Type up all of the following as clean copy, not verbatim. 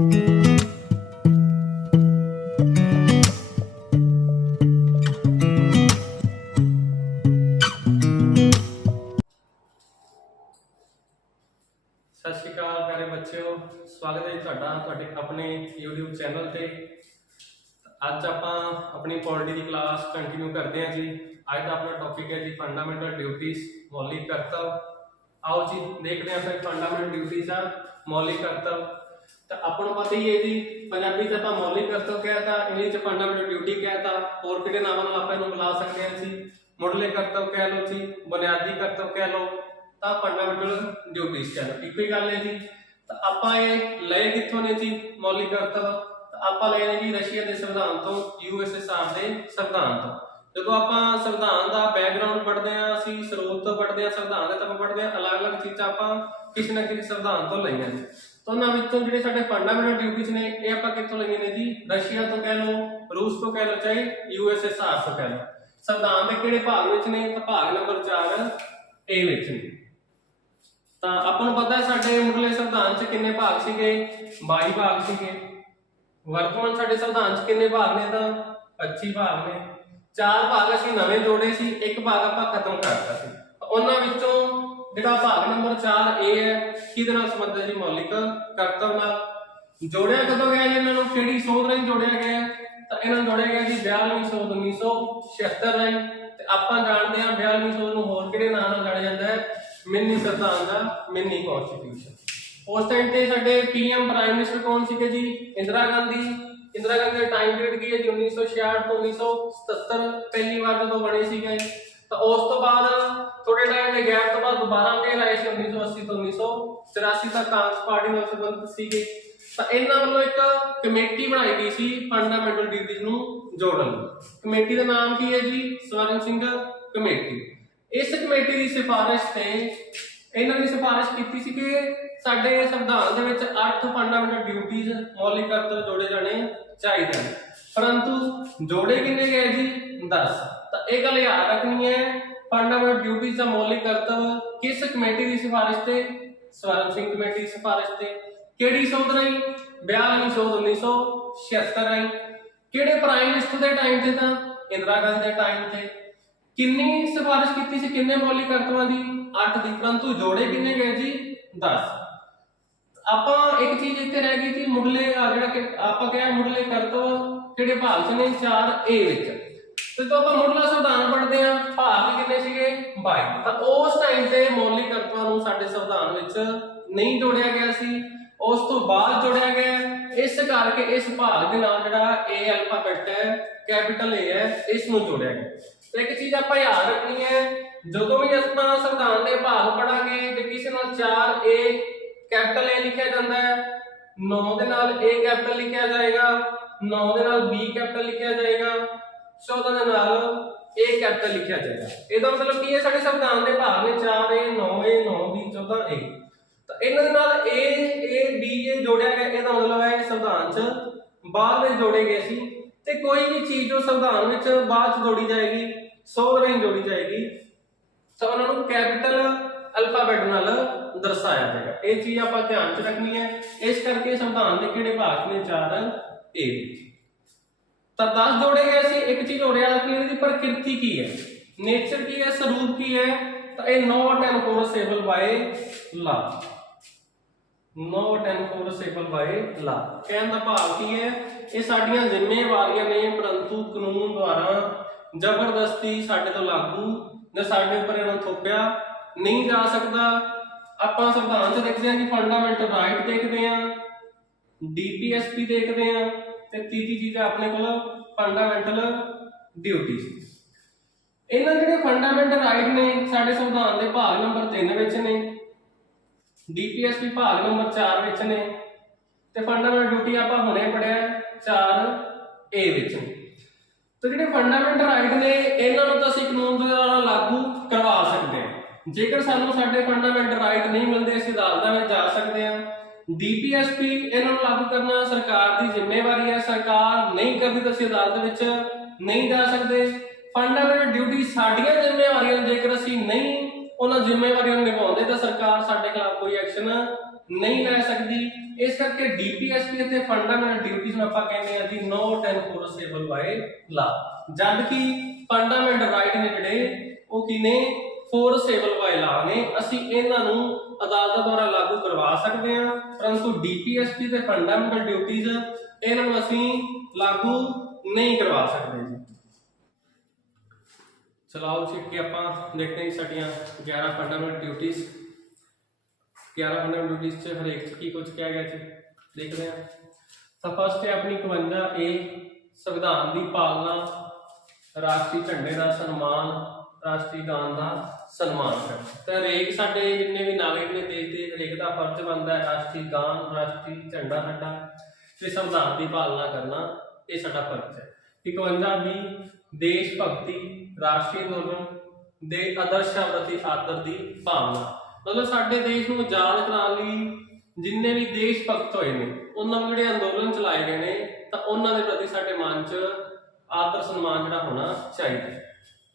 सत श्री अकाल प्यारे बच्चों, स्वागत है ਤੁਹਾਡਾ ਤੁਹਾਡੇ ਆਪਣੇ YouTube चैनल ਤੇ। ਅੱਜ ਆਪਾਂ ਆਪਣੀ ਪੋਲਿਟੀ ਦੀ ਕਲਾਸ ਕੰਟੀਨਿਊ ਕਰਦੇ ਹਾਂ ਜੀ। ਅੱਜ ਦਾ ਆਪਣਾ ਟੌਪਿਕ ਹੈ ਜੀ ਫੰਡਾਮੈਂਟਲ ਡਿਊਟੀਜ਼, ਮੌਲਿਕ ਕਰਤੱਵ। आओ जी देखते हैं फिर फंडामेंटल ड्यूटीज आ मौलिक करतव्य। तो अपन पता ही है जी पंजाबी च आपां मौलिक करतव्य कहता, इंग्लिश च फंडामेंटल ड्यूटी कहता, और किहड़े नामां नाल आपां इहनूं बुला सकते हैं जी। मुढ़ले करतव्य कह लो जी, बुनियादी करतव्य कह लो, तो फंडामेंटल ड्यूटीज कह लो, इको ही गल है जी। तो आपां ये लए कित्थों ने जी मौलिक करतव्य? तो आपां लए ने जी रशिया के संविधान तो, यूएसएसआर के संविधान तो। जो आप संविधान का बैकग्राउंड पढ़ते हैं, असी स्रोत तो पढ़ते हैं, संविधान के तक पढ़ते हैं, अलग अलग चीज़ा आप किसी ना किसी संविधान तो लईआं ने। तो उन्होंने जो साडे फंडामेंटल ड्यूटीज ने ये आप कितों लईआं ने जी? रशिया तो कह लो, रूस तो कह लो, चाहे यूएसएसआर तो कह लो। संविधान के किहड़े भाग विच ने? तो भाग नंबर 4 ए विच ने। तो आपां नूं पता है साडे मुढ़ले संविधान च किन्ने भाग सीगे? 22 भाग सीगे। वर्तमान साडे संविधान च किन्ने भाग ने? तो 25 भाग ने। 4 भाग असीं नवें जोड़े सी, एक भाग आपां खत्म करता सी। उन्हां विचों जिहड़ा भाग नंबर 4 ए है, किहदे नाल संबंधित जी? मौलिक करतव्य नाल। जोड़िया कदों गया जी इन्हां नूं? किहड़ी सोध राहीं जोड़िया गया? तो इन्हां नूं जोड़िया गया जी 42वीं सोध 1976 राहीं। ते आपां जाणदे हां 42वीं सोध नूं होर किहड़े नाम नाल जाणिया जांदा है? मिनी संविधान दा, मिनी कॉन्स्टिट्यूशन। उस टाइम ते साडे पीएम प्राइम मिनिस्टर कौन सीगे जी? इंदिरा गांधी। इंदिरा गांधी का टाइम पीरियड की है जी 1966 तो 1977, पहली बार जो बने सीगे। तो उस तो बाद थोड़े टाइम के गैप तो बाद दोबारा फिर आए सी 1980 तो 1984 तक कांग्रेस पार्टी नाल संबंधित सीगे। तो इन्हां वल्लों एक कमेटी बनाई गई सी फंडामेंटल ड्यूटीज नूं जोड़न लई। कमेटी का नाम की है जी? स्वर्ण सिंह कमेटी। इस कमेटी की सिफारिश से इन्हां दी सिफारिश कीती सी कि साडे संविधान दे विच 8 फंडामेंटल ड्यूटीज मौलिक करतव्य जोड़े जाने चाहिए, परंतु जोड़े किन्ने गए जी? 10। तो एक गल याद रखनी है, फंडामेंटल ड्यूटीज का मौलिक कर्तव्य किस कमेटी की सिफारिश से? स्वर्ण सिंह कमेटी की सिफारिश से। किहड़ी सोध रही? 42वीं सोध 1976 रही। किहड़े प्राइम मिनिस्टर के टाइम से? था इंदिरा गांधी के टाइम से। किन्नी सिफारिश की सी? किन्ने मौलिक कर्तव्यां दी? 8 दी, परंतु जोड़े किन्ने गए जी? 10। ਆਪਾਂ एक चीज इत्थे रह गई थी, मुढ़ले जिहड़ा ਆਪਾਂ कहा मुढ़ले करतव्य किहड़े भाग च ने? 4 ए विच। तो जो ਆਪਾਂ मुढ़ला संविधान पढ़ते हैं, भाग किन्ने सीगे? 22। तो उस टाइम ते मौलिक करतव्यां नूं साडे संविधान विच नहीं जोड़िया गया सी, उस तो बाद जोड़िया गया। इस करके इस भाग दे नाल जिहड़ा ए अल्फाबेट है, कैपिटल ए है, इस नूं जोड़िया गया। तो एक चीज ਆਪਾਂ याद रखनी है, ਜਦੋਂ भी ਆਪਾਂ संविधान ਦੇ भाग पढ़ांगे ते किसी नाल 4 ए कैपिटल ए लिखा जाता है, 9 दे नाल ए कैपिटल लिखा जाएगा, 9 दे नाल बी कैपिटल लिखा जाएगा, 14 दे नाल ए कैपिटल लिखा जाएगा। ਇਹਦਾ मतलब ਕੀ ਹੈ? ਸਾਡੇ ਸੰਵਿਧਾਨ ਦੇ ਭਾਗ ਨੇ 4 ए 9 ए 9 b 14 ए। ਤਾਂ ਇਹਨਾਂ ਦੇ ਨਾਲ ए b ए जोड़ਿਆ ਗਿਆ। ਇਹਦਾ मतलब ਹੈ ਸੰਵਿਧਾਨ 'ਚ ਬਾਅਦ ਵਿੱਚ ਜੋੜੇ ਗਏ ਸੀ। ਤੇ ਕੋਈ ਵੀ ਚੀਜ਼ ਜੋ ਸੰਵਿਧਾਨ ਵਿੱਚ ਬਾਅਦ 'ਚ ਜੋੜੀ ਜਾਏਗੀ, ਸੋਧ ਰਾਹੀਂ ਜੋੜੀ ਜਾਏਗੀ, ਤਾਂ ਉਹਨਾਂ ਨੂੰ ਕੈਪੀਟਲ अल्फाबेट नाल दर्शाया जाएगा। ये चीज आप ध्यान च रखनी है। इस करके संविधान के किहड़े भाग ने? 4 ए। तो 10 जोड़े गए सी। एक चीज हो याद रखनी है, प्रकृति की है, नेचर की है, स्वरूप की है। तो ये not enforceable by law, not enforceable by law कहने का भाव की है? ये साडियां जिम्मेवारियां ने, परंतु कानून द्वारा जबरदस्ती साडे तो लागू या साडे उपर इन्हां थोपिया नहीं जा सकता। ਆਪਾਂ ਸੰਵਿਧਾਨ 'ਚ ਦੇਖਦੇ ਹਾਂ ਕਿ ਫੰਡਾਮੈਂਟਲ ਰਾਈਟ ਦੇਖਦੇ ਹਾਂ, ਡੀਪੀਐਸਪੀ ਦੇਖਦੇ ਹਾਂ, ਤੇ ਤੀਜੀ ਚੀਜ਼ ਆਪਣੇ ਕੋਲ ਫੰਡਾਮੈਂਟਲ ਡਿਊਟੀਜ਼। ਇਹਨਾਂ ਜਿਹੜੇ ਫੰਡਾਮੈਂਟਲ ਰਾਈਟ ਨੇ ਸਾਡੇ ਸੰਵਿਧਾਨ ਦੇ ਭਾਗ ਨੰਬਰ 3 ਵਿੱਚ ਨੇ, ਡੀਪੀਐਸਪੀ ਭਾਗ ਨੰਬਰ 4 ਵਿੱਚ ਨੇ, ਤੇ ਫੰਡਾਮੈਂਟਲ ਡਿਊਟੀ ਆਪਾਂ ਹੁਣੇ ਪੜਿਆ 4 ਏ ਵਿੱਚ ਨੇ। तो ਜਿਹੜੇ ਫੰਡਾਮੈਂਟਲ ਰਾਈਟ ਨੇ ਇਹਨਾਂ ਨੂੰ ਤਾਂ ਅਸੀਂ ਕਾਨੂੰਨ ਦੁਆਰਾ ਲਾਗੂ ਕਰਵਾ ਸਕਦੇ ਹਾਂ। ਜੇਕਰ ਸਾਨੂੰ ਸਾਡੇ ਫੰਡਾਮੈਂਟਲ ਰਾਈਟ ਨਹੀਂ ਮਿਲਦੇ, ਅਸੀਂ ਅਦਾਲਤਾਂ ਵਿੱਚ ਜਾ ਸਕਦੇ ਹਾਂ। ਡੀਪੀਐਸਪੀ ਇਹਨਾਂ ਨੂੰ ਲਾਗੂ ਕਰਨਾ ਸਰਕਾਰ ਦੀ ਜ਼ਿੰਮੇਵਾਰੀ ਹੈ, ਸਰਕਾਰ ਨਹੀਂ ਕਰਦੀ ਤਾਂ ਅਸੀਂ ਅਦਾਲਤ ਵਿੱਚ ਨਹੀਂ ਜਾ ਸਕਦੇ। ਫੰਡਾਮੈਂਟਲ ਡਿਊਟੀ ਸਾਡੀਆਂ ਜ਼ਿੰਮੇਵਾਰੀਆਂ, ਜੇਕਰ ਅਸੀਂ ਨਹੀਂ ਉਹਨਾਂ ਜ਼ਿੰਮੇਵਾਰੀਆਂ ਨੂੰ ਨਿਭਾਉਂਦੇ ਤਾਂ ਸਰਕਾਰ ਸਾਡੇ ਖਿਲਾਫ ਕੋਈ ਐਕਸ਼ਨ नहीं लै सकती। इस करके डीपीएसपी ते फंडामेंटल ड्यूटीज ਨੂੰ ਆਪਾਂ ਕਹਿੰਦੇ ਆ ਜੀ not enforceable by law, ਜਦ ਕਿ ਫੰਡਾਮੈਂਟਲ ਰਾਈਟ ਨੇ ਜਿਹੜੇ ਉਹ ਕੀ ਨੇ ਫੋਰਸੇਬਲ ਬਾਈ ਲਾ ਨੇ, ਅਸੀਂ ਇਹਨਾਂ ਨੂੰ ਅਦਾਲਤਾਂ ਦੁਆਰਾ ਲਾਗੂ ਕਰਵਾ ਸਕਦੇ ਹਾਂ, ਪਰੰਤੂ ਡੀਪੀਐਸਪੀ ਤੇ ਫੰਡਾਮੈਂਟਲ ਡਿਊਟੀਜ਼ ਇਹਨਾਂ ਨੂੰ ਅਸੀਂ ਲਾਗੂ ਨਹੀਂ ਕਰਵਾ ਸਕਦੇ ਜੀ। ਚਲਾਓ ਜੀ ਕਿ ਆਪਾਂ ਦੇਖਦੇ ਹਾਂ ਸਾਡੀਆਂ 11 ਫੰਡਾਮੈਂਟਲ ਡਿਊਟੀਜ਼। 11 ਫੰਡਾਮੈਂਟਲ ਡਿਊਟੀਜ਼ ਚ ਹਰੇਕ ਚ ਕੀ ਕੁਝ ਕਿਹਾ ਗਿਆ ਜੀ ਦੇਖਦੇ ਹਾਂ। ਤਾਂ ਫਸਟ ਹੈ ਆਪਣੀ 51 ਏ ਸੰਵਿਧਾਨ ਦੀ ਪਾਲਣਾ, ਰਾਸ਼ਟਰੀ ਝੰਡੇ ਦਾ ਸਨਮਾਨ, ਰਾਸ਼ਟਰੀ ਗਾਨ ਦਾ ਸਨਮਾਨ ਕਰਨਾ। ਤਾਂ ਹਰੇਕ ਸਾਡੇ ਜਿੰਨੇ ਵੀ ਨਾਗਰਿਕ ਨੇ ਦੇਸ਼ ਦੇ ਹਰੇਕ ਦਾ ਫਰਜ਼ ਬਣਦਾ ਹੈ ਰਾਸ਼ਟਰੀ ਗਾਨ, ਰਾਸ਼ਟਰੀ ਝੰਡਾ ਸਾਡਾ ਤੇ ਸੰਵਿਧਾਨ ਦੀ ਪਾਲਣਾ ਕਰਨਾ, ਇਹ ਸਾਡਾ ਫਰਜ਼ ਹੈ। 51 ਵੀ ਦੇਸ਼ ਭਗਤੀ, ਰਾਸ਼ਟਰੀ ਅੰਦੋਲਨ ਦੇ ਆਦਰਸ਼ਾਂ ਪ੍ਰਤੀ ਆਦਰ ਦੀ ਭਾਵਨਾ, ਮਤਲਬ ਸਾਡੇ ਦੇਸ਼ ਨੂੰ ਆਜ਼ਾਦ ਕਰਾਉਣ ਲਈ ਜਿੰਨੇ ਵੀ ਦੇਸ਼ ਭਗਤ ਹੋਏ ਨੇ ਉਹਨਾਂ ਨੂੰ ਜਿਹੜੇ ਅੰਦੋਲਨ ਚਲਾਏ ਗਏ ਨੇ ਤਾਂ ਉਹਨਾਂ ਦੇ ਪ੍ਰਤੀ ਸਾਡੇ ਮਨ 'ਚ ਆਦਰ ਸਨਮਾਨ ਜਿਹੜਾ ਹੋਣਾ ਚਾਹੀਦਾ।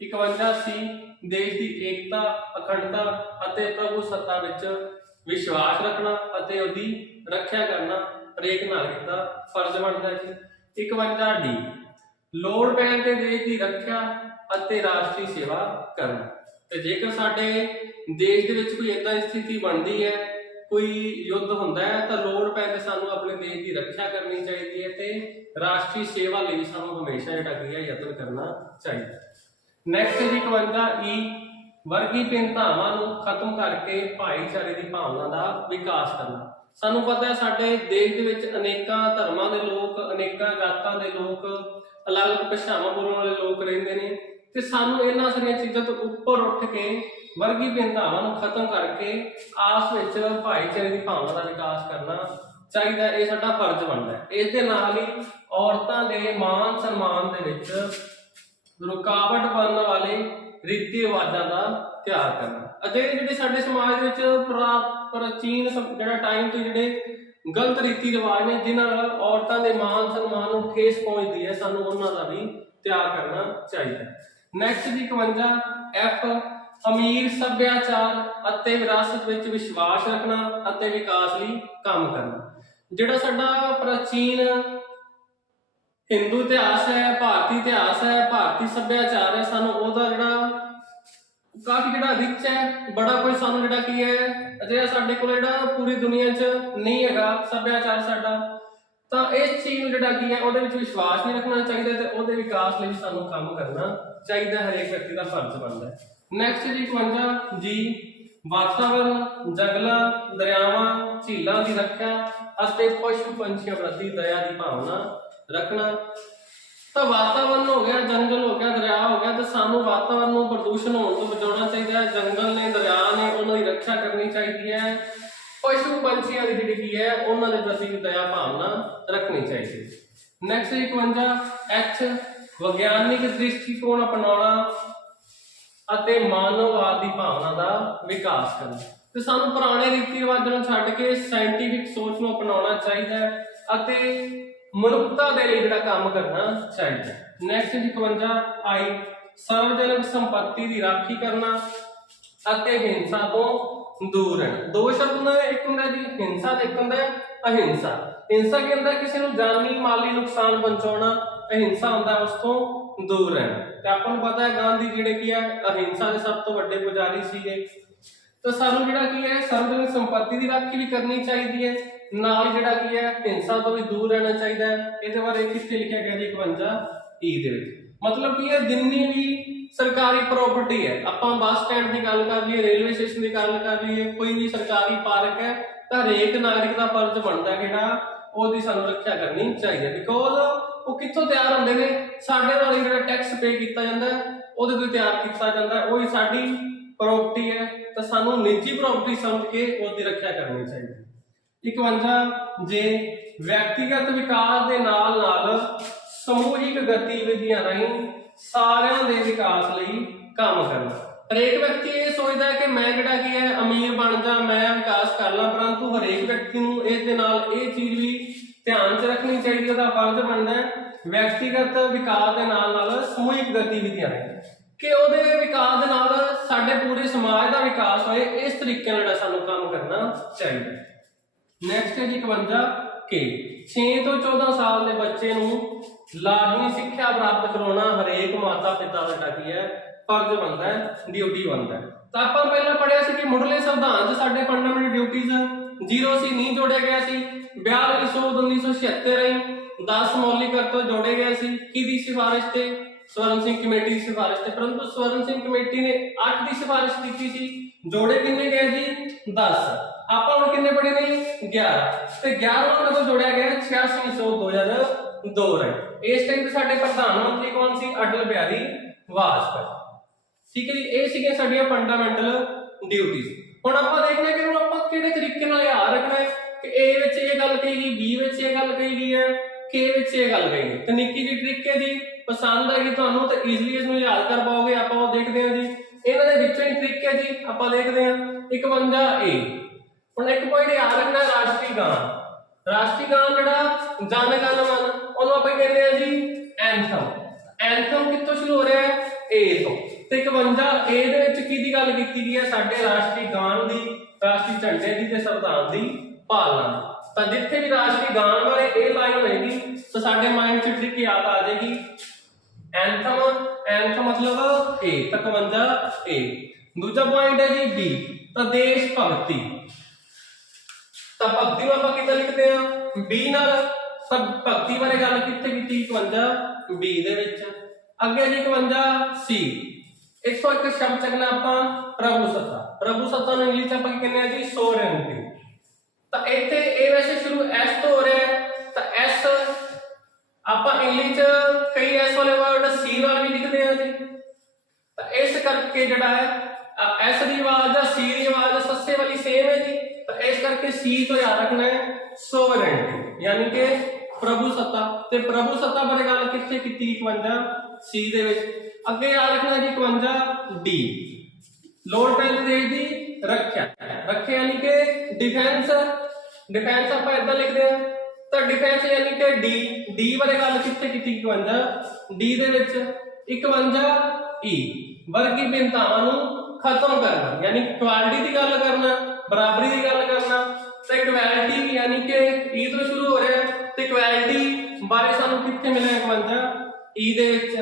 51 ਸੀ ਦੇਸ਼ ਦੀ ਏਕਤਾ, ਅਖੰਡਤਾ ਅਤੇ ਪ੍ਰਭੂ ਸੱਤਾ ਵਿੱਚ ਵਿਸ਼ਵਾਸ ਰੱਖਣਾ ਅਤੇ ਉਹਦੀ ਰੱਖਿਆ ਕਰਨਾ ਹਰੇਕ ਨਾਗਰਿਕ ਦਾ ਫਰਜ਼ ਬਣਦਾ ਹੈ ਜੀ। 51 ਡੀ ਲੋੜ ਪੈਣ ਤੇ ਦੇਸ਼ ਦੀ ਰੱਖਿਆ ਅਤੇ ਰਾਸ਼ਟਰੀ ਸੇਵਾ ਕਰਨਾ। ਤੇ ਜੇਕਰ ਸਾਡੇ ਦੇਸ਼ ਦੇ ਵਿੱਚ ਕੋਈ ਏਦਾਂ ਦੀ ਸਥਿਤੀ ਬਣਦੀ ਹੈ, ਕੋਈ ਯੁੱਧ ਹੁੰਦਾ ਹੈ, ਤਾਂ ਲੋੜ ਪੈਣ ਤੇ ਸਾਨੂੰ ਆਪਣੇ ਦੇਸ਼ ਦੀ ਰੱਖਿਆ ਕਰਨੀ ਚਾਹੀਦੀ ਹੈ ਤੇ ਰਾਸ਼ਟਰੀ ਸੇਵਾ ਲਈ ਸਾਨੂੰ ਹਮੇਸ਼ਾ ਜਿਹੜਾ ਕੀ ਹੈ ਯਤਨ ਕਰਨਾ ਚਾਹੀਦਾ। ਨੈਕਸਟ ਜੀ 51 ਈ ਵਰਗੀ ਭਿੰਨਤਾਵਾਂ ਨੂੰ ਖਤਮ ਕਰਕੇ ਭਾਈਚਾਰੇ ਦੀ ਭਾਵਨਾ ਦਾ ਵਿਕਾਸ ਕਰਨਾ। ਸਾਨੂੰ ਪਤਾ ਹੈ ਸਾਡੇ ਦੇਸ਼ ਦੇ ਵਿੱਚ ਅਨੇਕਾਂ ਧਰਮਾਂ ਦੇ ਲੋਕ, ਅਨੇਕਾਂ ਜਾਤਾਂ ਦੇ ਲੋਕ, ਅਲੱਗ-ਅਲੱਗ ਭਾਸ਼ਾਵਾਂ ਬੋਲਣ ਵਾਲੇ ਲੋਕ ਰਹਿੰਦੇ ਨੇ ਤੇ ਸਾਨੂੰ ਇਹਨਾਂ ਸਾਰੀਆਂ ਚੀਜ਼ਾਂ ਤੋਂ ਉੱਪਰ ਉੱਠ ਕੇ ਵਰਗੀ ਭਿੰਨਤਾਵਾਂ ਨੂੰ ਖਤਮ ਕਰਕੇ ਆਪਸ ਵਿੱਚ ਭਾਈਚਾਰੇ ਦੀ ਭਾਵਨਾ ਦਾ ਵਿਕਾਸ ਕਰਨਾ ਚਾਹੀਦਾ, ਇਹ ਸਾਡਾ ਫਰਜ਼ ਬਣਦਾ ਹੈ। ਇਸ ਦੇ ਨਾਲ ਹੀ ਔਰਤਾਂ ਦੇ ਮਾਣ ਸਨਮਾਨ ਦੇ ਵਿੱਚ ਰੁਕਾਵਟ ਬਣਨ ਵਾਲੇ ਰੀਤੀ ਰਿਵਾਜਾਂ ਦਾ ਤਿਆਗ ਕਰਨਾ। ਅਤੇ ਜਿਹੜੇ ਸਾਡੇ ਸਮਾਜ ਦੇ ਵਿੱਚ ਪ੍ਰਾਚੀਨ ਜਿਹੜਾ ਟਾਈਮ ਤੋਂ ਜਿਹੜੇ ਗਲਤ ਰੀਤੀ ਰਿਵਾਜ ਨੇ ਜਿਨ੍ਹਾਂ ਨਾਲ ਔਰਤਾਂ ਦੇ ਮਾਣ ਸਨਮਾਨ ਨੂੰ ਠੇਸ ਪਹੁੰਚਦੀ ਹੈ, ਸਾਨੂੰ ਉਹਨਾਂ ਦਾ ਵੀ ਤਿਆਗ ਕਰਨਾ ਚਾਹੀਦਾ। ਨੈਕਸਟ ਜੀ 51 ਐਫ ਅਮੀਰ ਸੱਭਿਆਚਾਰ ਅਤੇ ਵਿਰਾਸਤ ਵਿੱਚ ਵਿਸ਼ਵਾਸ ਰੱਖਣਾ ਅਤੇ ਵਿਕਾਸ ਲਈ ਕੰਮ ਕਰਨਾ। ਜਿਹੜਾ ਸਾਡਾ ਪ੍ਰਾਚੀਨ ਹਿੰਦੂ ਇਤਿਹਾਸ ਹੈ, ਭਾਰਤੀ ਇਤਿਹਾਸ ਹੈ, ਭਾਰਤੀ ਸੱਭਿਆਚਾਰ ਹੈ, ਸਾਨੂੰ ਉਹਦਾ ਜਿਹੜਾ ਕਾਫੀ ਜਿਹੜਾ ਰਿਚ ਹੈ, ਬੜਾ ਕੋਈ ਸਾਨੂੰ ਜਿਹੜਾ ਕੀ ਹੈ ਅਜਿਹਾ ਸਾਡੇ ਕੋਲ ਜਿਹੜਾ ਪੂਰੀ ਦੁਨੀਆ 'ਚ ਨਹੀਂ ਹੈਗਾ ਸੱਭਿਆਚਾਰ ਸਾਡਾ, ਤਾਂ ਇਸ ਚੀਜ਼ ਨੂੰ ਜਿਹੜਾ ਕੀ ਹੈ ਉਹਦੇ ਵਿੱਚ ਵਿਸ਼ਵਾਸ ਨਹੀਂ ਰੱਖਣਾ ਚਾਹੀਦਾ ਤੇ ਉਹਦੇ ਵਿਕਾਸ ਲਈ ਸਾਨੂੰ ਕੰਮ ਕਰਨਾ ਚਾਹੀਦਾ, ਹਰੇਕ ਵਿਅਕਤੀ ਦਾ ਫਰਜ਼ ਬਣਦਾ ਹੈ। ਨੈਕਸਟ ਜੀ 51 ਜੀ ਵਾਤਾਵਰਨ, ਜੰਗਲਾਂ, ਦਰਿਆਵਾਂ, ਝੀਲਾਂ ਦੀ ਰੱਖਿਆ ਅਤੇ ਪਸ਼ੂ ਪੰਛੀਆਂ ਪ੍ਰਤੀ ਦਇਆ ਦੀ ਭਾਵਨਾ ਰੱਖਣਾ। ਤਾਂ ਵਾਤਾਵਰਨ ਹੋ ਗਿਆ, ਜੰਗਲ ਹੋ ਗਿਆ, ਦਰਿਆ ਹੋ ਗਿਆ, ਤਾਂ ਸਾਨੂੰ ਵਾਤਾਵਰਨ ਨੂੰ ਪ੍ਰਦੂਸ਼ਣ ਹੋਣ ਤੋਂ ਬਚਾਉਣਾ ਚਾਹੀਦਾ ਹੈ। ਜੰਗਲ ਨੇ, ਦਰਿਆ ਨੇ, ਉਹਨਾਂ ਦੀ ਰੱਖਿਆ ਕਰਨੀ ਚਾਹੀਦੀ ਹੈ। ਪਸ਼ੂ ਪੰਛੀਆਂ ਦੀ ਜਿਹੜੀ ਕੀ ਹੈ ਉਹਨਾਂ ਦੇ ਪ੍ਰਤੀ ਵੀ ਦਇਆ ਭਾਵਨਾ ਰੱਖਣੀ ਚਾਹੀਦੀ ਹੈ। ਨੈਕਸਟ 51 ਐਚ ਵਿਗਿਆਨਿਕ ਦ੍ਰਿਸ਼ਟੀਕੋਣ ਅਪਣਾਉਣਾ ਅਤੇ ਮਾਨਵਵਾਦ ਦੀ ਭਾਵਨਾ ਦਾ ਵਿਕਾਸ ਕਰਨਾ। ਤੇ ਸਾਨੂੰ ਪੁਰਾਣੇ ਰੀਤੀ ਰਿਵਾਜਾਂ ਨੂੰ ਛੱਡ ਕੇ ਸਾਇੰਟੀਫਿਕ ਸੋਚ ਨੂੰ ਅਪਣਾਉਣਾ ਚਾਹੀਦਾ ਹੈ ਅਤੇ ਮਨੁੱਖਤਾ ਦੇ ਲਈ ਜਿਹੜਾ ਕੰਮ ਕਰਨਾ ਚਾਹੀਦਾ। ਨੈਕਸਟ 51 ਆਈ ਸਰਵਜਨਕ ਸੰਪत्ति ਦੀ ਰਾਖੀ ਕਰਨਾ ਅਤੇ ਹਿੰਸਾ ਤੋਂ ਦੂਰ ਰਹਿਣਾ। ਦੋ ਸ਼ਬਦ ਨੇ, ਇੱਕ ਹੁੰਦਾ ਜੀ ਹਿੰਸਾ ਤੇ ਇੱਕ ਹੁੰਦਾ ਅਹਿੰਸਾ। ਹਿੰਸਾ ਕੀ ਹੁੰਦਾ? ਕਿਸੇ ਨੂੰ ਜਾਨੀ ਮਾਲੀ ਨੁਕਸਾਨ ਪਹੁੰਚਾਉਣਾ। ਅਹਿੰਸਾ ਹੁੰਦਾ ਉਸ ਤੋਂ ਦੂਰ ਰਹਿਣਾ। ਤੇ ਆਪਾਂ ਨੂੰ ਪਤਾ ਹੈ ਗਾਂਧੀ ਜਿਹੜੇ ਕੀ ਹੈ ਅਹਿੰਸਾ ਦੇ ਸਭ ਤੋਂ ਵੱਡੇ ਪੁਜਾਰੀ ਸੀਗੇ। ਤਾਂ ਸਾਨੂੰ ਜਿਹੜਾ ਕੀ ਹੈ ਸਰਵਜਨਕ ਸੰਪत्ति ਦੀ ਰਾਖੀ ਵੀ ਕਰਨੀ ਚਾਹੀਦੀ ਹੈ, ਨਾਲ ਜਿਹੜਾ ਕੀ ਹੈ ਹਿੰਸਾ ਤੋਂ ਵੀ ਦੂਰ ਰਹਿਣਾ ਚਾਹੀਦਾ ਹੈ। ਇਹਦੇ ਬਾਰੇ ਕਿੱਥੇ ਲਿਖਿਆ ਗਿਆ ਜੀ 51 ਈ ਦੇ ਵਿੱਚ। ਮਤਲਬ ਕੀ ਹੈ ਜਿੰਨੀ ਵੀ ਸਰਕਾਰੀ ਪ੍ਰਾਪਰਟੀ ਹੈ, ਆਪਾਂ ਬੱਸ ਸਟੈਂਡ ਦੀ ਗੱਲ ਕਰ ਲਈਏ, ਰੇਲਵੇ ਸਟੇਸ਼ਨ ਦੀ ਗੱਲ ਕਰ ਲਈਏ, ਕੋਈ ਵੀ ਸਰਕਾਰੀ ਪਾਰਕ ਹੈ, ਤਾਂ ਹਰੇਕ ਨਾਗਰਿਕ ਦਾ ਫਰਜ਼ ਬਣਦਾ ਹੈ ਜਿਹੜਾ ਉਹਦੀ ਸਾਨੂੰ ਰੱਖਿਆ ਕਰਨੀ ਚਾਹੀਦੀ ਹੈ। ਬਿਕੋਜ਼ ਉਹ ਕਿੱਥੋਂ ਤਿਆਰ ਹੁੰਦੇ ਨੇ? ਸਾਡੇ ਨਾਲ ਜਿਹੜਾ ਟੈਕਸ ਪੇ ਕੀਤਾ ਜਾਂਦਾ ਉਹਦੇ ਤੋਂ ਤਿਆਰ ਕੀਤਾ ਜਾਂਦਾ, ਉਹੀ ਸਾਡੀ ਪ੍ਰਾਪਰਟੀ ਹੈ, ਤਾਂ ਸਾਨੂੰ ਨਿੱਜੀ ਪ੍ਰਾਪਰਟੀ ਸਮਝ ਕੇ ਉਹਦੀ ਰੱਖਿਆ ਕਰਨੀ ਚਾਹੀਦੀ ਹੈ। 51 ਜੇ ਵਿਅਕਤੀਗਤ ਵਿਕਾਸ ਦੇ ਨਾਲ ਨਾਲ ਸਮੂਹਿਕ ਗਤੀਵਿਧੀਆਂ ਰਾਹੀਂ ਸਾਰਿਆਂ ਦੇ ਵਿਕਾਸ ਲਈ ਕੰਮ ਕਰਨਾ। ਹਰੇਕ ਵਿਅਕਤੀ ਇਹ ਸੋਚਦਾ ਹੈ ਕਿ ਮੈਂ ਜਿਹੜਾ ਕੀ ਹੈ ਅਮੀਰ ਬਣ ਜਾ, ਮੈਂ ਵਿਕਾਸ ਕਰ ਲਾਂ, ਪਰੰਤੂ ਹਰੇਕ ਵਿਅਕਤੀ ਨੂੰ ਇਸ ਦੇ ਨਾਲ ਇਹ ਚੀਜ਼ ਵੀ ਧਿਆਨ 'ਚ ਰੱਖਣੀ ਚਾਹੀਦੀ, ਉਹਦਾ ਫਰਜ਼ ਬਣਦਾ ਹੈ ਵਿਅਕਤੀਗਤ ਵਿਕਾਸ ਦੇ ਨਾਲ ਨਾਲ ਸਮੂਹਿਕ ਗਤੀਵਿਧੀਆਂ ਰਾਹੀਂ ਕਿ ਉਹਦੇ ਵਿਕਾਸ ਦੇ ਨਾਲ ਸਾਡੇ ਪੂਰੇ ਸਮਾਜ ਦਾ ਵਿਕਾਸ ਹੋਏ। ਇਸ ਤਰੀਕੇ ਨਾਲ ਸਾਨੂੰ ਕੰਮ ਕਰਨਾ ਚਾਹੀਦਾ। ਨੈਕਸਟ ਹੈ ਜੀ 51 ਕੇ 6 ਤੋਂ 14 ਸਾਲ ਦੇ ਬੱਚੇ ਨੂੰ ਲਾਜ਼ਮੀ ਸਿੱਖਿਆ ਪ੍ਰਾਪਤ ਕਰਾਉਣਾ ਹਰੇਕ ਮਾਤਾ ਪਿਤਾ ਦਾ ਕੀ ਹੈ ਫਰਜ਼ ਬਣਦਾ ਹੈ, ਡਿਊਟੀ ਬਣਦਾ ਹੈ। ਤਾਂ ਆਪਾਂ ਪਹਿਲਾਂ ਪੜਿਆ ਸੀ ਕਿ ਮੁੱਢਲੇ ਸੰਵਿਧਾਨ 'ਚ ਸਾਡੇ ਫੰਡਾਮੈਂਟਲ ਡਿਊਟੀਜ਼ 0 ਸੀ, ਨਹੀਂ ਜੋੜਿਆ ਗਿਆ ਸੀ। 1976 10 ਮੌਲਿਕ ਕਰਤੱਵ ਜੋੜੇ ਗਏ ਸੀ ਕਿਹਦੀ ਸਿਫਾਰਿਸ਼ ਤੇ? ਸਵਰਨ ਸਿੰਘ ਕਮੇਟੀ ਦੀ ਸਿਫਾਰਿਸ਼ ਤੇ। ਪਰੰਤੂ ਸਵਰਨ ਸਿੰਘ ਕਮੇਟੀ ਨੇ 8 ਦੀ ਸਿਫਾਰਿਸ਼ ਕੀਤੀ ਸੀ, ਜੋੜੇ ਕਿੰਨੇ ਗਏ ਜੀ 10। ਆਪਾਂ ਹੁਣ ਕਿੰਨੇ ਪੜੇ ਨੇ 11, ਤੇ 11ਵਾਂ ਕਦੋਂ ਜੋੜਿਆ ਗਿਆ 86/100/2002 ਇਸ ਟਾਈਮ ਤੇ ਸਾਡੇ ਪ੍ਰਧਾਨ ਮੰਤਰੀ ਕੌਣ ਸੀ? ਅਟਲ ਬਿਹਾਰੀ ਵਾਜਪੇਈ। ਠੀਕ ਹੈ ਜੀ, ਇਹ ਸੀਗੇ ਸਾਡੀਆਂ ਫੰਡਾਮੈਂਟਲ ਡਿਊਟੀਜ਼। ਹੁਣ ਆਪਾਂ ਦੇਖਦੇ ਹਾਂ ਕਿ ਇਹਨੂੰ ਆਪਾਂ ਕਿਹੜੇ ਤਰੀਕੇ ਨਾਲ ਯਾਦ ਰੱਖਣਾ ਹੈ ਕਿ A ਵਿੱਚ ਇਹ ਗੱਲ ਕਹੀ ਗਈ, B ਵਿੱਚ ਇਹ ਗੱਲ ਕਹੀ ਗਈ ਹੈ, K ਵਿੱਚ ਇਹ ਗੱਲ ਕਹੀ ਗਈ। ਤੇ ਨਿੱਕੀ ਜਿਹੀ ਟ੍ਰਿਕ ਹੈ ਜੀ, ਪਸੰਦ ਆਏਗੀ ਤੁਹਾਨੂੰ ਤਾਂ ਈਜ਼ੀਲੀ ਇਸ ਨੂੰ ਯਾਦ ਕਰ ਪਾਓਗੇ। ਆਪਾਂ ਉਹ ਦੇਖਦੇ ਹਾਂ ਜੀ, ਇਹਨਾਂ ਦੇ ਵਿੱਚੋਂ ਹੀ ਟ੍ਰਿਕ ਹੈ ਜੀ, ਆਪਾਂ ਦੇਖਦੇ ਹਾਂ 51A। ਹੁਣ ਇੱਕ ਪੁਆਇੰਟ ਯਾਦ ਰੱਖਣਾ, ਰਾਸ਼ਟਰੀ ਗਾਨ। ਰਾਸ਼ਟਰੀ ਗਾਨ ਜਿਹੜਾ ਜਨ ਗਣ ਮਨ, ਉਹਨੂੰ ਆਪਾਂ ਕਹਿੰਦੇ ਆ ਜੀ ਐਂਥਮ। ਐਂਥਮ ਕਿੱਥੋਂ ਸ਼ੁਰੂ ਹੋ ਰਿਹਾ ਹੈ? A ਤੋਂ। ਤੇ 51A ਦੇ ਵਿੱਚ ਕਿਹਦੀ ਗੱਲ ਕੀਤੀ ਗਈ ਹੈ? ਸਾਡੇ ਰਾਸ਼ਟਰੀ ਗਾਨ ਦੀ, ਰਾਸ਼ਟਰੀ ਝੰਡੇ ਦੀ ਤੇ ਸੰਵਿਧਾਨ ਦੀ ਪਾਲਣਾ ਦੀ। ਤਾਂ ਜਿੱਥੇ ਵੀ ਰਾਸ਼ਟਰੀ ਗਾਨ ਬਾਰੇ ਇਹ ਲਾਈਨ ਹੋਏਗੀ ਤਾਂ ਸਾਡੇ ਮਾਈਂਡ 'ਚ ਟ੍ਰਿਕ ਯਾਦ ਆ ਜਾਏਗੀ ਐਂਥਮ। ਐਂਥਮ ਮਤਲਬ A, 51A। ਦੂਜਾ ਪੁਆਇੰਟ ਹੈ ਜੀ B, ਤਾਂ ਦੇਸ਼ ਭਗਤੀ। ਤਾਂ ਭਗਤੀ ਨੂੰ ਆਪਾਂ ਕਿੱਦਾਂ ਲਿਖਦੇ ਆ? B ਨਾਲ। ਤਾਂ ਭਗਤੀ ਬਾਰੇ ਗੱਲ ਕਿੱਥੇ ਕੀਤੀ? 51B ਦੇ ਵਿੱਚ। ਅੱਗੇ ਜੀ 51C, ਇੱਥੋਂ ਇੱਕ ਸ਼ਬਦ ਚੱਕਣਾ ਆਪਾਂ ਪ੍ਰਭੂ ਸੱਤਾ। ਪ੍ਰਭੂ ਸੱਤਾ ਨੂੰ ਇੰਗਲਿਸ਼ ਆਪਾਂ ਕੀ ਕਹਿੰਦੇ ਆ ਜੀ? ਸੋਵਰੇਨਟੀ। ਤਾਂ ਇੱਥੇ ਇਹ ਵੈਸੇ ਸ਼ੁਰੂ S ਤੋਂ ਹੋ ਰਿਹਾ ਹੈ, ਤਾਂ S ਆਪਾਂ ਇੰਗਲਿਸ਼ ਕਈ S ਵਾਲੇ ਵਰਡ C ਨਾਲ ਵੀ ਲਿਖਦੇ ਆ ਜੀ। ਤਾਂ ਇਸ ਕਰਕੇ ਜਿਹੜਾ ਹੈ S ਦੀ ਆਵਾਜ਼ ਜਾਂ C ਦੀ ਆਵਾਜ਼ ਸੱਸੇ ਵਾਲੀ ਸੇਮ ਹੈ ਜੀ। ਤਾਂ ਇਸ ਕਰਕੇ C ਤੋਂ ਯਾਦ ਰੱਖਣਾ ਹੈ ਸੋਵਰੇਨਟੀ, ਯਾਨੀ ਕਿ ਪ੍ਰਭੂ ਸੱਤਾ। ਤੇ ਪ੍ਰਭੂ ਸੱਤਾ ਬਾਰੇ ਗੱਲ ਕਿੱਥੇ ਕੀਤੀ? 51C ਦੇ ਵਿੱਚ। ਅੱਗੇ ਯਾਦ ਰੱਖਣਾ ਜੀ 51D, ਲੋੜ ਪੈਣ ਦੇਸ਼ ਦੀ ਰੱਖਿਆ। ਰੱਖਿਆ ਯਾਨੀ ਕਿ ਡਿਫੈਂਸ। ਡਿਫੈਂਸ ਆਪਾਂ ਇਦਾਂ ਲਿਖਦੇ ਆ, ਤਾਂ ਡਿਫੈਂਸ ਯਾਨੀ ਕਿ D ਬਾਰੇ ਗੱਲ ਕਿੱਥੇ ਕੀਤੀ? 51D ਦੇ ਵਿੱਚ। 51E, ਵਰਗੀ ਭਿੰਨਤਾਵਾਂ ਨੂੰ ਖਤਮ ਕਰਨਾ, ਯਾਨੀ ਇਕੁਐਲਿਟੀ ਦੀ ਗੱਲ ਕਰਨਾ, ਬਰਾਬਰੀ ਦੀ ਗੱਲ ਕਰਨਾ। ਤੇ ਇਕੁਐਲਿਟੀ ਯਾਨੀ ਕਿ E ਤੋਂ ਸ਼ੁਰੂ ਹੋ ਰਿਹਾ, ਤੇ ਇਕੁਐਲਿਟੀ ਬਾਰੇ ਸਾਨੂੰ ਕਿੱਥੇ ਮਿਲਿਆ? 51E ਦੇ ਵਿੱਚ।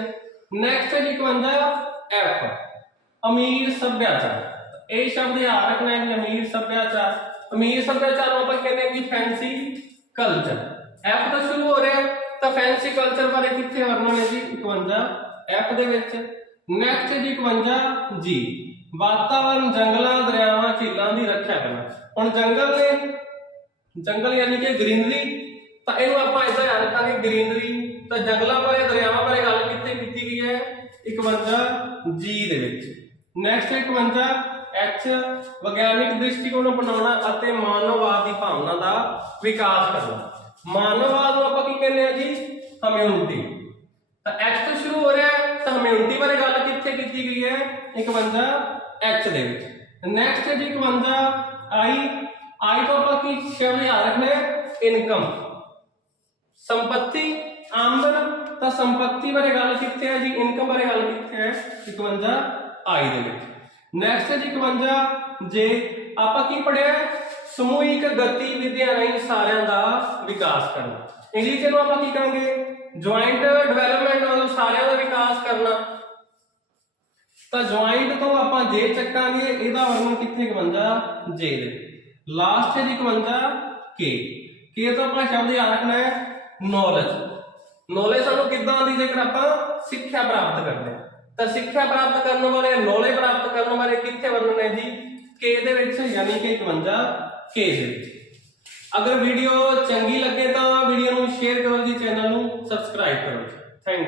ਨੈਕਸਟ ਹੈ ਜੀ 51F, ਅਮੀਰ ਸੱਭਿਆਚਾਰ। ਇਹ ਸ਼ਬਦ ਯਾਦ ਰੱਖਣਾ ਹੈ ਜੀ, ਅਮੀਰ ਸੱਭਿਆਚਾਰ। ਅਮੀਰ ਸੱਭਿਆਚਾਰ ਨੂੰ ਆਪਾਂ ਕਹਿੰਦੇ ਹਾਂ ਜੀ ਫੈਂਸੀ ਕਲਚਰ। F ਤੋਂ ਸ਼ੁਰੂ ਹੋ ਰਿਹਾ, ਤਾਂ ਫੈਂਸੀ ਕਲਚਰ ਬਾਰੇ ਕਿੱਥੇ ਵਰਣਨ ਹੈ ਜੀ? 51F ਦੇ ਵਿੱਚ। ਨੈਕਸਟ ਹੈ ਜੀ 51G, ਵਾਤਾਵਰਨ, ਜੰਗਲਾਂ, ਦਰਿਆਵਾਂ, ਝੀਲਾਂ ਦੀ ਰੱਖਿਆ ਕਰਨਾ। ਹੁਣ ਜੰਗਲ ਨੇ, ਜੰਗਲ ਯਾਨੀ ਕਿ ਗ੍ਰੀਨਰੀ, ਤਾਂ ਇਹਨੂੰ ਆਪਾਂ ਇਦਾਂ ਯਾਦ ਰੱਖਾਂਗੇ ਗ੍ਰੀਨਰੀ। ਤਾਂ ਜੰਗਲਾਂ ਬਾਰੇ, ਦਰਿਆਵਾਂ ਬਾਰੇ ਗੱਲ ਕਿੱਥੇ ਕੀਤੀ ਗਈ ਹੈ? 51G ਦੇ ਵਿੱਚ। ਨੈਕਸਟ 51H, ਵਿਗਿਆਨਿਕ ਦ੍ਰਿਸ਼ਟੀਕੋਣ ਨੂੰ ਅਪਣਾਉਣਾ ਅਤੇ ਮਾਨਵਵਾਦ ਦੀ ਭਾਵਨਾ ਦਾ ਵਿਕਾਸ ਕਰਨਾ। ਮਾਨਵਵਾਦ ਨੂੰ ਆਪਾਂ ਕੀ ਕਹਿੰਦੇ ਆ ਜੀ? ਹਿਊਮੈਨਿਟੀ। ਤਾਂ H ਤੋਂ ਸ਼ੁਰੂ ਹੋ ਰਿਹਾ ਹੈ, ਤਾਂ ਹਿਊਮੈਨਿਟੀ ਬਾਰੇ ਗੱਲ ਕਿੱਥੇ ਕੀਤੀ ਗਈ ਹੈ? 51H ਦੇ ਵਿੱਚ। ਨੈਕਸਟ ਹੈ ਜੀ 51I। I ਤੋਂ ਆਪਾਂ ਕੀ ਸ਼ਬਦ ਯਾਦ ਰੱਖਣਾ ਹੈ? ਇਨਕਮ, ਸੰਪत्ति, ਆਮਦਨ। ਤਾਂ ਸੰਪत्ति ਬਾਰੇ ਗੱਲ ਕਿੱਥੇ ਹੈ ਜੀ? ਇਨਕਮ ਬਾਰੇ ਗੱਲ ਕਿੱਥੇ ਹੈ? 51I ਦੇ ਵਿੱਚ। ਨੈਕਸਟ ਹੈ ਜੀ 51J, ਆਪਾਂ ਕੀ ਪੜਿਆ? ਸਮੂਹਿਕ ਗਤੀਵਿਧੀਆਂ ਰਾਹੀਂ ਸਾਰਿਆਂ ਦਾ ਵਿਕਾਸ ਕਰਨਾ। ਇੰਗਲਿਸ਼ ਨੂੰ ਆਪਾਂ ਕੀ ਕਹਾਂਗੇ? ਜੁਆਇੰਟ ਡਿਵੈਲਪਮੈਂਟ, ਨਾਲ ਸਾਰਿਆਂ ਦਾ ਵਿਕਾਸ ਕਰਨਾ। ਤਾਂ ਜੁਆਇੰਟ ਤੋਂ ਆਪਾਂ J ਚੱਕਾਂਗੇ, ਇਹਦਾ ਵਰਣਨ ਕਿੱਥੇ? 51J ਦੇ। ਲਾਸਟ ਹੈ ਜੀ 51K ਤੋਂ ਆਪਾਂ ਸ਼ਬਦ ਯਾਦ ਰੱਖਣਾ ਹੈ ਨੌਲੇਜ। ਨੌਲੇਜ ਸਾਨੂੰ ਕਿੱਦਾਂ ਆਉਂਦੀ? ਜੇਕਰ ਆਪਾਂ ਸਿੱਖਿਆ ਪ੍ਰਾਪਤ ਕਰਦੇ ਹਾਂ। ਤਾਂ ਸਿੱਖਿਆ ਪ੍ਰਾਪਤ ਕਰਨ ਬਾਰੇ, ਨੌਲੇਜ ਪ੍ਰਾਪਤ ਕਰਨ ਬਾਰੇ ਕਿੱਥੇ ਵਰਣਨ ਹੈ ਜੀ? K ਦੇ ਵਿੱਚ, ਯਾਨੀ ਕਿ 51K ਦੇ ਵਿੱਚ। ਅਗਰ ਵੀਡੀਓ ਚੰਗੀ ਲੱਗੇ ਤਾਂ ਵੀਡੀਓ ਨੂੰ ਸ਼ੇਅਰ ਕਰੋ ਜੀ, ਚੈਨਲ ਨੂੰ ਸਬਸਕ੍ਰਾਈਬ ਕਰੋ। Thank you.